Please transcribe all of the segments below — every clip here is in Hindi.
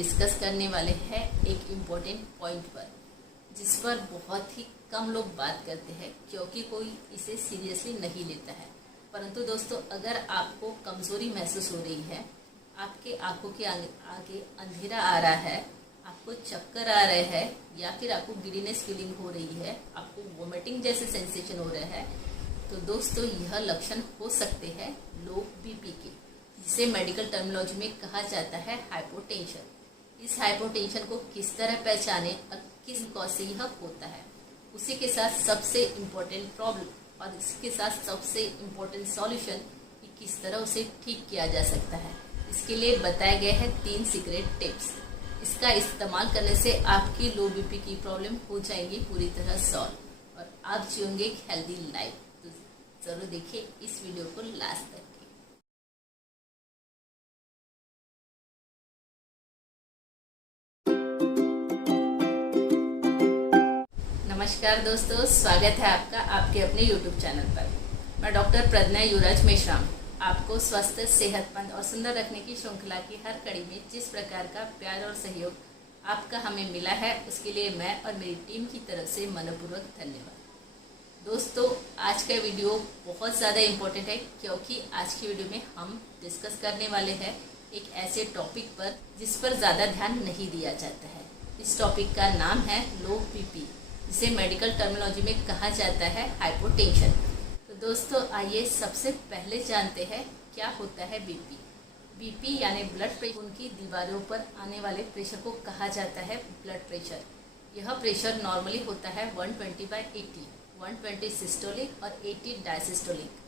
डिस्कस करने वाले हैं एक इम्पोर्टेंट पॉइंट पर, जिस पर बहुत ही कम लोग बात करते हैं क्योंकि कोई इसे सीरियसली नहीं लेता है। परंतु दोस्तों, अगर आपको कमज़ोरी महसूस हो रही है, आपके आंखों के आगे अंधेरा आ रहा है, आपको चक्कर आ रहे हैं या फिर आपको गिडीनेस फीलिंग हो रही है, आपको वोमिटिंग जैसे सेंसेशन हो रहा है, तो दोस्तों यह लक्षण हो सकते हैं लो बीपी के, जिसे मेडिकल टर्मिनोलॉजी में कहा जाता है हाइपोटेंशन। इस हाइपोटेंशन को किस तरह पहचाने और किस कॉज से यह होता है, उसी के साथ सबसे इम्पोर्टेंट प्रॉब्लम और इसके साथ सबसे इम्पोर्टेंट सॉल्यूशन कि किस तरह उसे ठीक किया जा सकता है, इसके लिए बताए गए हैं 3 सीक्रेट टिप्स। इसका इस्तेमाल करने से आपकी लो बीपी की प्रॉब्लम हो जाएंगी पूरी तरह सॉल्व और आप जियोंगे एक हेल्दी लाइफ। तो जरूर देखिए इस वीडियो को लास्ट तक। नमस्कार दोस्तों, स्वागत है आपका आपके अपने YouTube चैनल पर। मैं डॉक्टर प्रज्ञा युवराज मेश्राम आपको स्वस्थ, सेहतमंद और सुंदर रखने की श्रृंखला की हर कड़ी में जिस प्रकार का प्यार और सहयोग आपका हमें मिला है, उसके लिए मैं और मेरी टीम की तरफ से मनपूर्वक धन्यवाद। दोस्तों, आज का वीडियो बहुत ज़्यादा इम्पोर्टेंट है क्योंकि आज की वीडियो में हम डिस्कस करने वाले हैं एक ऐसे टॉपिक पर जिस पर ज़्यादा ध्यान नहीं दिया जाता है। इस टॉपिक का नाम है लो बीपी, जिसे मेडिकल टर्मिनोलॉजी में कहा जाता है हाइपोटेंशन। तो दोस्तों, आइए सबसे पहले जानते हैं क्या होता है बीपी। बीपी यानी ब्लड प्रेशर, उनकी दीवारों पर आने वाले प्रेशर को कहा जाता है ब्लड प्रेशर। यह प्रेशर नॉर्मली होता है 120/80, 120 सिस्टोलिक और 80 डायसिस्टोलिक।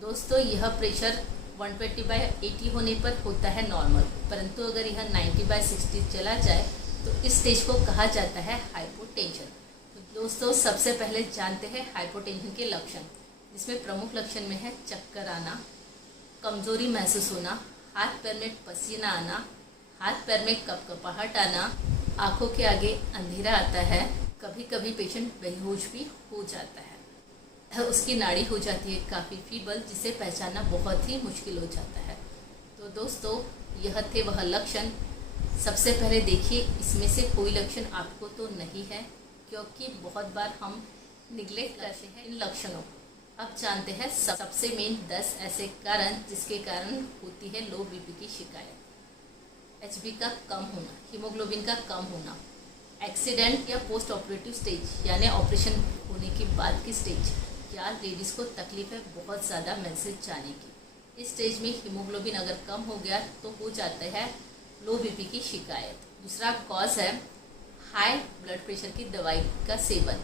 दोस्तों, यह प्रेशर 120/80 होने पर होता है नॉर्मल, परंतु अगर यह 90/60 चला जाए तो इस स्टेज को कहा जाता है हाइपोटेंशन। तो दोस्तों, सबसे पहले जानते हैं हाइपोटेंशन के लक्षण, जिसमें प्रमुख लक्षण में है चक्कर आना, कमजोरी महसूस होना, हाथ पैर में पसीना आना, हाथ पैर में कपकपाहट आना, आंखों के आगे अंधेरा आता है, कभी कभी पेशेंट बेहोश भी हो जाता है, उसकी नाड़ी हो जाती है काफ़ी फीबल, जिसे पहचानना बहुत ही मुश्किल हो जाता है। तो दोस्तों, यह थे वह लक्षण। सबसे पहले देखिए, इसमें से कोई लक्षण आपको तो नहीं है क्योंकि बहुत बार हम निगलेक्ट करते हैं इन लक्षणों को। अब जानते हैं सबसे मेन 10 ऐसे कारण जिसके कारण होती है लो बीपी की शिकायत। एचबी का कम होना, हीमोग्लोबिन का कम होना, एक्सीडेंट या पोस्ट ऑपरेटिव स्टेज यानी ऑपरेशन होने के बाद की स्टेज, या लेडीज़ को तकलीफ है बहुत ज़्यादा मेंसेस जाने की, इस स्टेज में हीमोग्लोबिन अगर कम हो गया तो हो जाता है लो बीपी की शिकायत। दूसरा कॉज है हाई ब्लड प्रेशर की दवाई का सेवन।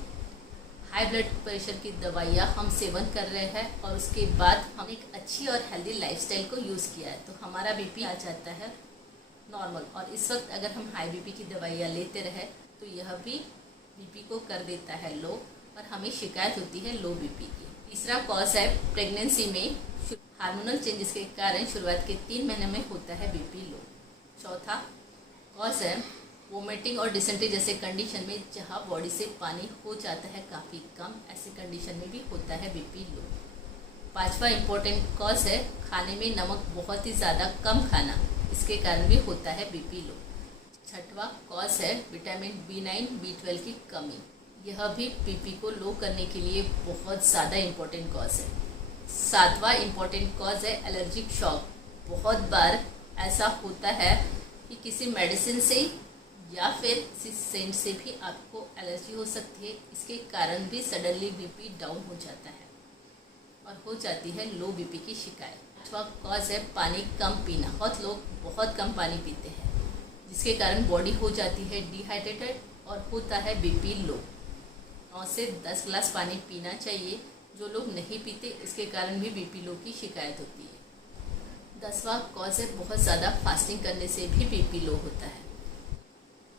हाई ब्लड प्रेशर की दवाइयाँ हम सेवन कर रहे हैं और उसके बाद हम एक अच्छी और हेल्दी लाइफस्टाइल को यूज़ किया है तो हमारा बीपी आ जाता है नॉर्मल, और इस वक्त अगर हम हाई बीपी की दवाइयाँ लेते रहे तो यह भी बीपी को कर देता है लो और हमें शिकायत होती है लो बीपी की। तीसरा कॉज है प्रेगनेंसी में हार्मोनल चेंजेस के कारण शुरुआत के 3 महीने में होता है बीपी लो। चौथा कॉज है वोमिटिंग और डिसेंट्री जैसे कंडीशन में जहाँ बॉडी से पानी हो जाता है काफ़ी कम, ऐसी कंडीशन में भी होता है बीपी लो। पांचवा इम्पोर्टेंट कॉज है खाने में नमक बहुत ही ज़्यादा कम खाना, इसके कारण भी होता है बीपी लो। छठवा कॉज है विटामिन B9, B12 की कमी, यह भी बीपी को लो करने के लिए बहुत ज़्यादा इम्पोर्टेंट कॉज है। सातवां इम्पोर्टेंट कॉज है एलर्जिक शॉक। बहुत बार ऐसा होता है कि किसी मेडिसिन से या फिर किसी सेंट से भी आपको एलर्जी हो सकती है, इसके कारण भी सडनली बीपी डाउन हो जाता है और हो जाती है लो बीपी की शिकायत। आठवां कॉज है पानी कम पीना। बहुत लोग बहुत कम पानी पीते हैं, जिसके कारण बॉडी हो जाती है डिहाइड्रेटेड और होता है बीपी लो। 9 से 10 गिलास पानी पीना चाहिए। जो लोग नहीं पीते, इसके कारण भी बीपी लो की शिकायत होती है। 10वां कॉज है बहुत ज़्यादा फास्टिंग करने से भी बीपी लो होता है।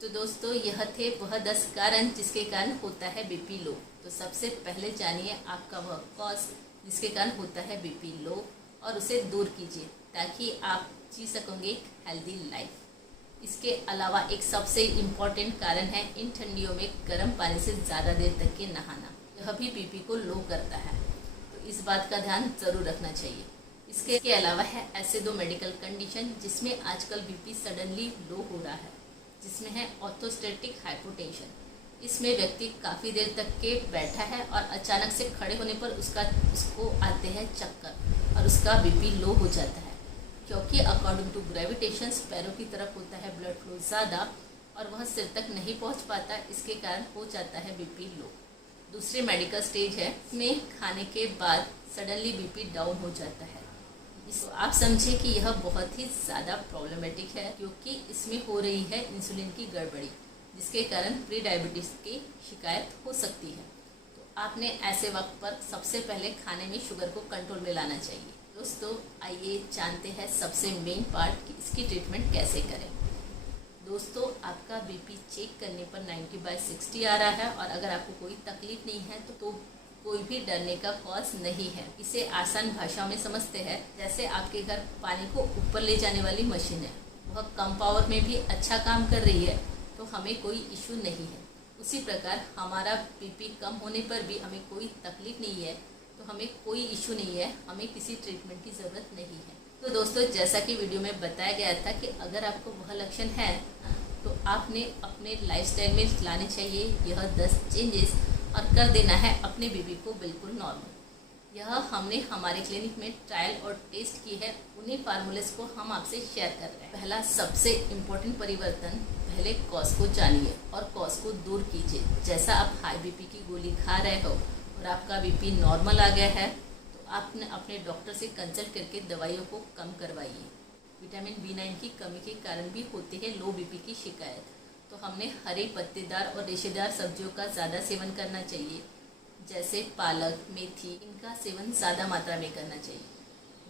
तो दोस्तों, यह थे वह 10 कारण जिसके कारण होता है बीपी लो। तो सबसे पहले जानिए आपका वह कॉज जिसके कारण होता है बीपी लो और उसे दूर कीजिए ताकि आप जी सकोगे एक हेल्दी लाइफ। इसके अलावा एक सबसे इम्पॉर्टेंट कारण है इन ठंडियों में गर्म पानी से ज़्यादा देर तक के नहाना, यह भी बीपी को लो करता है, तो इस बात का ध्यान ज़रूर रखना चाहिए। इसके अलावा है ऐसे दो मेडिकल कंडीशन जिसमें आजकल बीपी सडनली लो हो रहा है, जिसमें है ऑर्थोस्टैटिक हाइपोटेंशन। इसमें व्यक्ति काफ़ी देर तक के बैठा है और अचानक से खड़े होने पर उसको आते हैं चक्कर और उसका बीपी लो हो जाता है, क्योंकि अकॉर्डिंग टू ग्रेविटेशन पैरों की तरफ होता है ब्लड फ्लो ज़्यादा और वह सिर तक नहीं पहुंच पाता, इसके कारण हो जाता है बीपी लो। दूसरी मेडिकल स्टेज है, इसमें खाने के बाद सडनली बीपी डाउन हो जाता है। इसको आप समझे कि यह बहुत ही ज़्यादा प्रॉब्लमेटिक है, क्योंकि इसमें हो रही है इंसुलिन की गड़बड़ी, जिसके कारण प्री डायबिटीज़ की शिकायत हो सकती है। तो आपने ऐसे वक्त पर सबसे पहले खाने में शुगर को कंट्रोल में लाना चाहिए। दोस्तों आइए जानते हैं सबसे मेन पार्ट कि इसकी ट्रीटमेंट कैसे करें। दोस्तों आपका बीपी चेक करने पर 90/60 आ रहा है और अगर आपको कोई तकलीफ नहीं है तो कोई भी डरने का कॉज नहीं है। इसे आसान भाषा में समझते हैं, जैसे आपके घर पानी को ऊपर ले जाने वाली मशीन है, वह कम पावर में भी अच्छा काम कर रही है तो हमें कोई इशू नहीं है। उसी प्रकार हमारा बीपी कम होने पर भी हमें कोई तकलीफ नहीं है तो हमें कोई इशू नहीं है, हमें किसी ट्रीटमेंट की ज़रूरत नहीं है। तो दोस्तों जैसा कि वीडियो में बताया गया था कि अगर आपको वह लक्षण है तो आपने अपने लाइफस्टाइल में लाने चाहिए यह 10 चेंजेस और कर देना है अपने बीपी को बिल्कुल नॉर्मल। यह हमने हमारे क्लिनिक में ट्रायल और टेस्ट की है, उन्हीं फार्मूलेस को हम आपसे शेयर कर रहे हैं। पहला सबसे इम्पोर्टेंट परिवर्तन, पहले कॉज को जानिए और कॉज को दूर कीजिए। जैसा आप हाई बीपी की गोली खा रहे हो और आपका बीपी नॉर्मल आ गया है तो आपने अपने डॉक्टर से कंसल्ट करके दवाइयों को कम करवाइए। विटामिन B9 की कमी के कारण भी होती है लो बीपी की शिकायत, तो हमने हरे पत्तेदार और रेशेदार सब्जियों का ज़्यादा सेवन करना चाहिए, जैसे पालक, मेथी, इनका सेवन ज़्यादा मात्रा में करना चाहिए।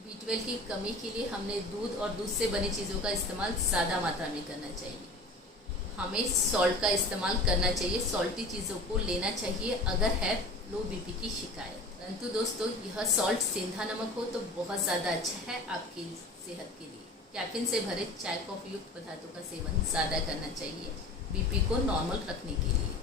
B12 की कमी के लिए हमने दूध और दूध से बनी चीज़ों का इस्तेमाल ज़्यादा मात्रा में करना चाहिए। हमें सॉल्ट का इस्तेमाल करना चाहिए, सॉल्टी चीज़ों को लेना चाहिए अगर है लो बीपी की शिकायत। परंतु दोस्तों यह सॉल्ट सेंधा नमक हो तो बहुत ज़्यादा अच्छा है आपकी सेहत के लिए। कैफीन से भरे चाय कॉफ़ी युक्त पदार्थों का सेवन ज़्यादा करना चाहिए बीपी को नॉर्मल रखने के लिए।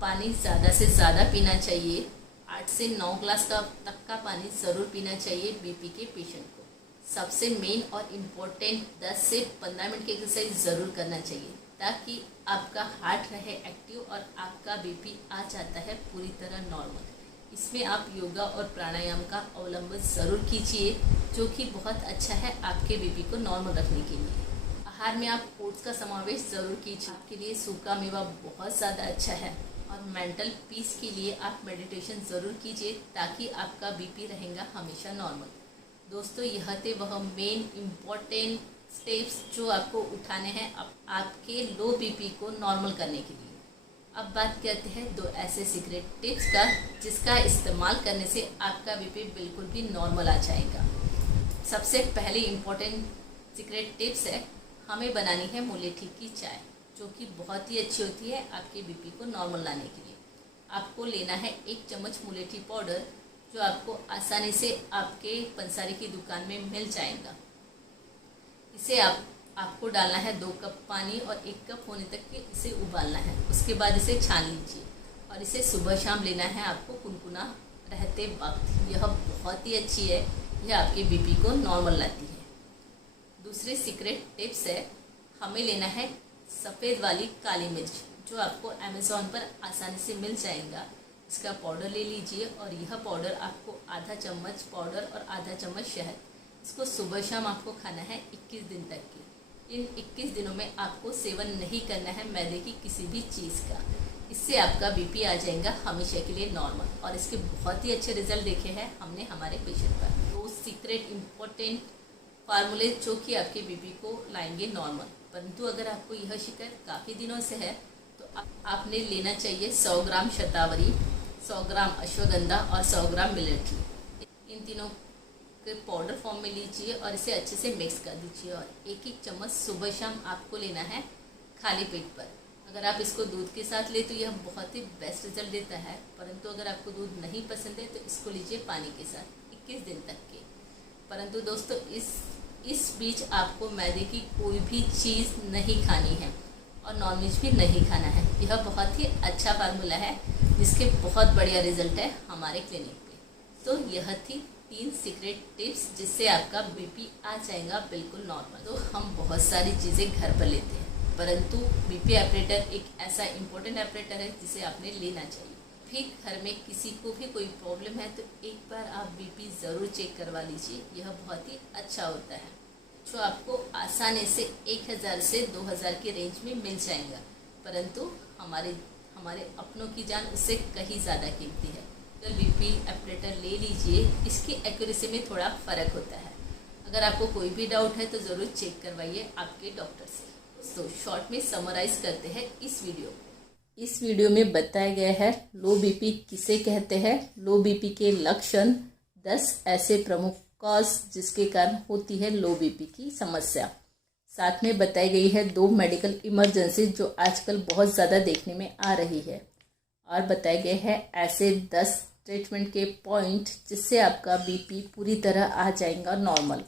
पानी ज़्यादा से ज़्यादा पीना चाहिए, 8 से 9 ग्लास तक का पानी ज़रूर पीना चाहिए बीपी के पेशेंट को। सबसे मेन और इम्पोर्टेंट 10 से 15 मिनट की एक्सरसाइज ज़रूर करना चाहिए, ताकि आपका हार्ट रहे एक्टिव और आपका बीपी आ जाता है पूरी तरह नॉर्मल। इसमें आप योगा और प्राणायाम का अवलंबन ज़रूर कीजिए, जो कि बहुत अच्छा है आपके बीपी को नॉर्मल रखने के लिए। आहार में आप ओट्स का समावेश ज़रूर कीजिए, आपके लिए सूखा मेवा बहुत ज़्यादा अच्छा है। और मेंटल पीस के लिए आप मेडिटेशन ज़रूर कीजिए, ताकि आपका बीपी रहेगा हमेशा नॉर्मल। दोस्तों यह थे वह मेन इम्पॉर्टेंट स्टेप्स जो आपको उठाने हैं आपके लो बीपी को नॉर्मल करने के लिए। अब बात करते हैं 2 ऐसे सीक्रेट टिप्स का जिसका इस्तेमाल करने से आपका बीपी बिल्कुल भी नॉर्मल आ जाएगा। सबसे पहले इम्पोर्टेंट सीक्रेट टिप्स है, हमें बनानी है मुलेठी की चाय, जो कि बहुत ही अच्छी होती है आपके बीपी को नॉर्मल लाने के लिए। आपको लेना है 1 चम्मच मुलेठी पाउडर, जो आपको आसानी से आपके पंसारी की दुकान में मिल जाएगा। इसे आपको डालना है 2 कप पानी और 1 कप होने तक के इसे उबालना है। उसके बाद इसे छान लीजिए और इसे सुबह शाम लेना है आपको कुनकुना रहते वक्त। यह बहुत ही अच्छी है, यह आपके बीपी को नॉर्मल लाती है। दूसरी सीक्रेट टिप्स है, हमें लेना है सफ़ेद वाली काली मिर्च, जो आपको अमेज़ॉन पर आसानी से मिल जाएगा। इसका पाउडर ले लीजिए और यह पाउडर आपको आधा चम्मच पाउडर और आधा चम्मच शहद, इसको सुबह शाम आपको खाना है 21 दिन तक की। इन 21 दिनों में आपको सेवन नहीं करना है मैदे की किसी भी चीज़ का। इससे आपका बीपी आ जाएगा हमेशा के लिए नॉर्मल, और इसके बहुत ही अच्छे रिजल्ट देखे हैं हमने हमारे पेशेंट पर। तो सीक्रेट इम्पोर्टेंट फार्मूले जो कि आपके बीपी को लाएंगे नॉर्मल। परंतु अगर आपको यह शिकायत काफ़ी दिनों से है तो आपने लेना चाहिए 100 ग्राम शतावरी, 100 ग्राम अश्वगंधा और 100 ग्राम मिलेट्री। इन तीनों के पाउडर फॉर्म में लीजिए और इसे अच्छे से मिक्स कर दीजिए और 1-1 चम्मच सुबह शाम आपको लेना है खाली पेट पर। अगर आप इसको दूध के साथ ले तो यह बहुत ही बेस्ट रिजल्ट देता है, परंतु अगर आपको दूध नहीं पसंद है तो इसको लीजिए पानी के साथ 21 दिन तक के। परंतु दोस्तों इस बीच आपको मैदे की कोई भी चीज़ नहीं खानी है और नॉनवेज भी नहीं खाना है। यह बहुत ही अच्छा फार्मूला है जिसके बहुत बढ़िया रिजल्ट है हमारे क्लिनिक पे। तो यह थी 3 सीक्रेट टिप्स जिससे आपका बीपी आ जाएगा बिल्कुल नॉर्मल। तो हम बहुत सारी चीज़ें घर पर लेते हैं, परंतु बीपी ऑपरेटर एक ऐसा इम्पोर्टेंट ऑपरेटर है जिसे आपने लेना चाहिए। फिर घर में किसी को भी कोई प्रॉब्लम है तो एक बार आप बीपी ज़रूर चेक करवा लीजिए, यह बहुत ही अच्छा होता है जो आपको आसानी से 1000 से 2000 के रेंज में मिल जाएगा, परंतु हमारे अपनों की जान उससे कहीं ज़्यादा कीमती है। तो बीपी ऑपरेटर ले लीजिए, इसकी एक्यूरेसी में थोड़ा फ़र्क होता है। अगर आपको कोई भी डाउट है तो ज़रूर चेक करवाइए आपके डॉक्टर से। तो शॉर्ट में समराइज़ करते हैं इस वीडियो को। इस वीडियो में बताया गया है लो बीपी किसे कहते हैं, लो बीपी के लक्षण, 10 ऐसे प्रमुख कॉज जिसके कारण होती है लो बीपी की समस्या। साथ में बताई गई है 2 मेडिकल इमरजेंसी जो आजकल बहुत ज़्यादा देखने में आ रही है, और बताए गए हैं ऐसे 10 ट्रीटमेंट के पॉइंट जिससे आपका बीपी पूरी तरह आ जाएगा नॉर्मल।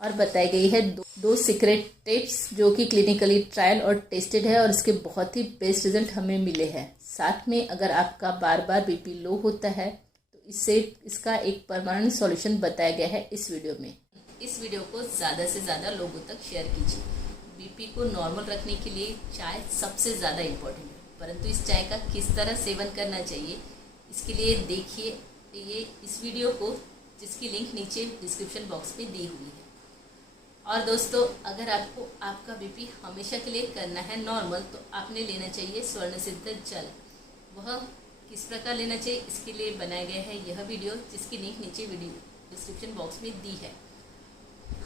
और बताई गई है दो सीक्रेट टिप्स जो कि क्लिनिकली ट्रायल और टेस्टेड है और इसके बहुत ही बेस्ट रिजल्ट हमें मिले हैं। साथ में अगर आपका बार बार बीपी लो होता है तो इसका एक परमानेंट सॉल्यूशन बताया गया है इस वीडियो में। इस वीडियो को ज़्यादा से ज़्यादा लोगों तक शेयर कीजिए। बीपी को नॉर्मल रखने के लिए चाय सबसे ज़्यादा इम्पोर्टेंट है, परंतु इस चाय का किस तरह सेवन करना चाहिए इसके लिए देखिए ये इस वीडियो को, जिसकी लिंक नीचे डिस्क्रिप्शन बॉक्स में दी हुई है। और दोस्तों, अगर आपको आपका बीपी हमेशा के लिए करना है नॉर्मल तो आपने लेना चाहिए स्वर्ण सिद्ध जल। वह किस प्रकार लेना चाहिए इसके लिए बनाया गया है यह वीडियो, जिसकी लिंक नीचे वीडियो डिस्क्रिप्शन बॉक्स में दी है।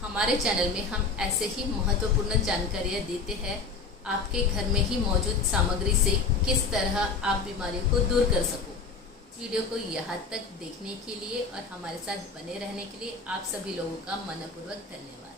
हमारे चैनल में हम ऐसे ही महत्वपूर्ण जानकारियाँ देते हैं आपके घर में ही मौजूद सामग्री से किस तरह आप बीमारियों को दूर कर सको। इस वीडियो को यहाँ तक देखने के लिए और हमारे साथ बने रहने के लिए आप सभी लोगों का मनपूर्वक धन्यवाद।